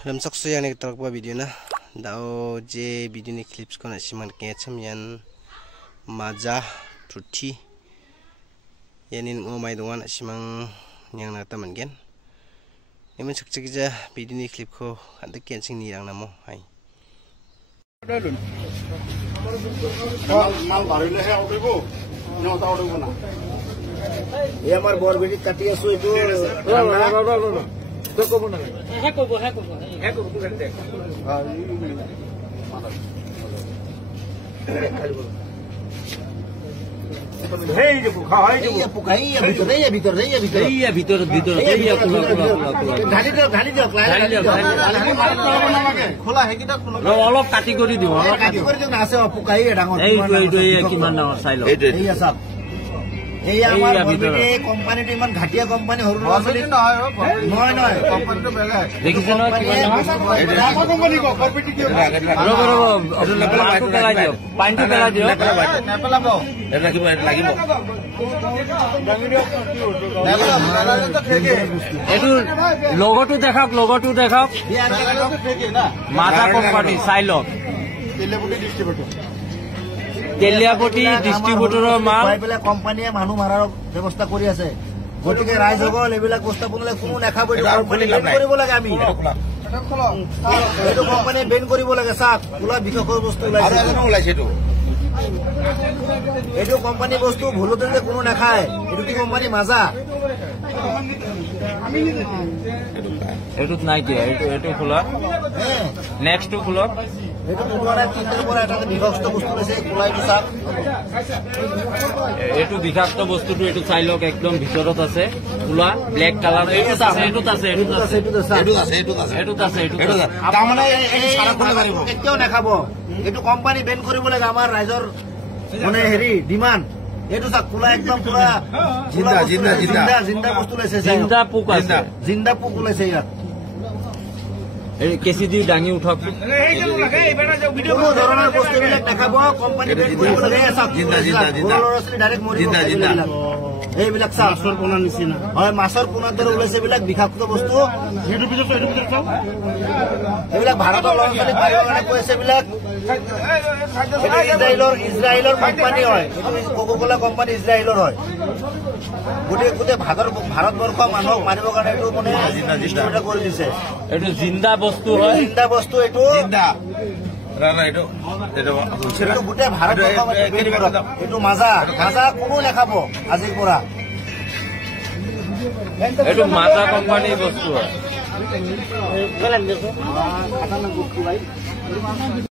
ramsakso yang nek talk ba video na dao je video ni clips ko na siman ke cham yan maja fruity yanin ngomai dongan simang yang na taman gen emen sakchik ja video ni clip ko ante ken sing ni rang namo hai mal barile he utribo no ta utribo na e amar bor bedi kati asu etu তো কব না হ্যাঁ কব তুই করতে হেই যে পোকা হয় যে পোকা এই ভিতর ঢালি দাও খোলা হেকিটা খোলা অলপ কাটি কৰি দিও না আছে পোকা এই ডাঙৰ এই কিমান ডাঙৰ চাইলো এই আছে এই আমাৰ বলবিতে কোম্পানিটো ইমান ঘাটিয়া কোম্পানি হৰু আসলে নহয় কোম্পানিটো বেলা দেখিছেন না কিমান ডাঙৰ কোম্পানি কো কম্পিটি কি পাইন্টটো পেলাই দিও নেপেলাব এটা লাগিব এটো লগটো দেখাওক মাথা কোম্পানি চাইলো তেলিয়াপটি ডিস্ট্ৰিবিউটৰৰ মাল বাইবেলা কোম্পানিয়ে মানুহ মাৰাৰ ব্যৱস্থা কৰি আছে গতিকে ৰাইজসকল এইবিলাক বস্তু বনালে কোনো নেখাব কোম্পানি বেন কৰিব লাগে আমি এইটো কোম্পানিয়ে বেন কৰিব লাগে চাক পুলা বিশেষৰ বস্তু ওলাইছে এইটো কোম্পানি বস্তু ভুলতে কোনো নেখায় এইটো কি কোম্পানি মাজা এটুত নাই দিয়া এটু খোলা নেক্সট খোলা এইটো পুৰা চিন্তাৰ পৰা এটা বিভক্ত বস্তু আছে কোলাইটো চাক এটু বিভক্ত বস্তুটো এটু চাইলক একদম ভিতৰত আছে খোলা ব্ল্যাক কালাৰ এটুত আছে তাৰ মানে এই সাৰা কোনে পাৰিব কেতিয়াও নেখাব এইটো কোম্পানি বেন কৰিব লাগে আমাৰ ৰাইজৰ মানে হেৰি ডিমান্ড এইটো চাক কোলা একদম পুৰা জিন্দা বস্তু লৈছে জিন্দা পোক ওলাইছে ইয়াত কেসি দি ডাঙি উঠক কোনো ধৰণৰ বস্তুবিলাক দেখাব কোম্পানি বেন কৰিব লাগে ডাইৰেক্ট মৰিব এইবিলাক মাছৰ পোনা নিচিনা হয় মাছৰ পোনাৰ দৰে ওলাইছে এইবিলাক বিষাক্ত বস্তু এইবিলাক ভাৰতৰ ল'ৰা ছোৱালী পাৰিবৰ কাৰণে কৈ আছে এইবিলাক ইজৰাইলৰ কোম্পানী হয় কোকা-কোলা কোম্পানী ইজৰাইলৰ হয় গোটেই ভাৰতবৰ্ষ মানুহক মাৰিবৰ কাৰণে এইটো মানে কৰি দিছে এইটো জিন্দা বস্তু হয় এইটো গোটেই ভাৰতবৰ্ষ এইটো মাজা কোনো নেখাব আজিৰ পৰা এইটো মাজা কোম্পানীৰ বস্তু হয়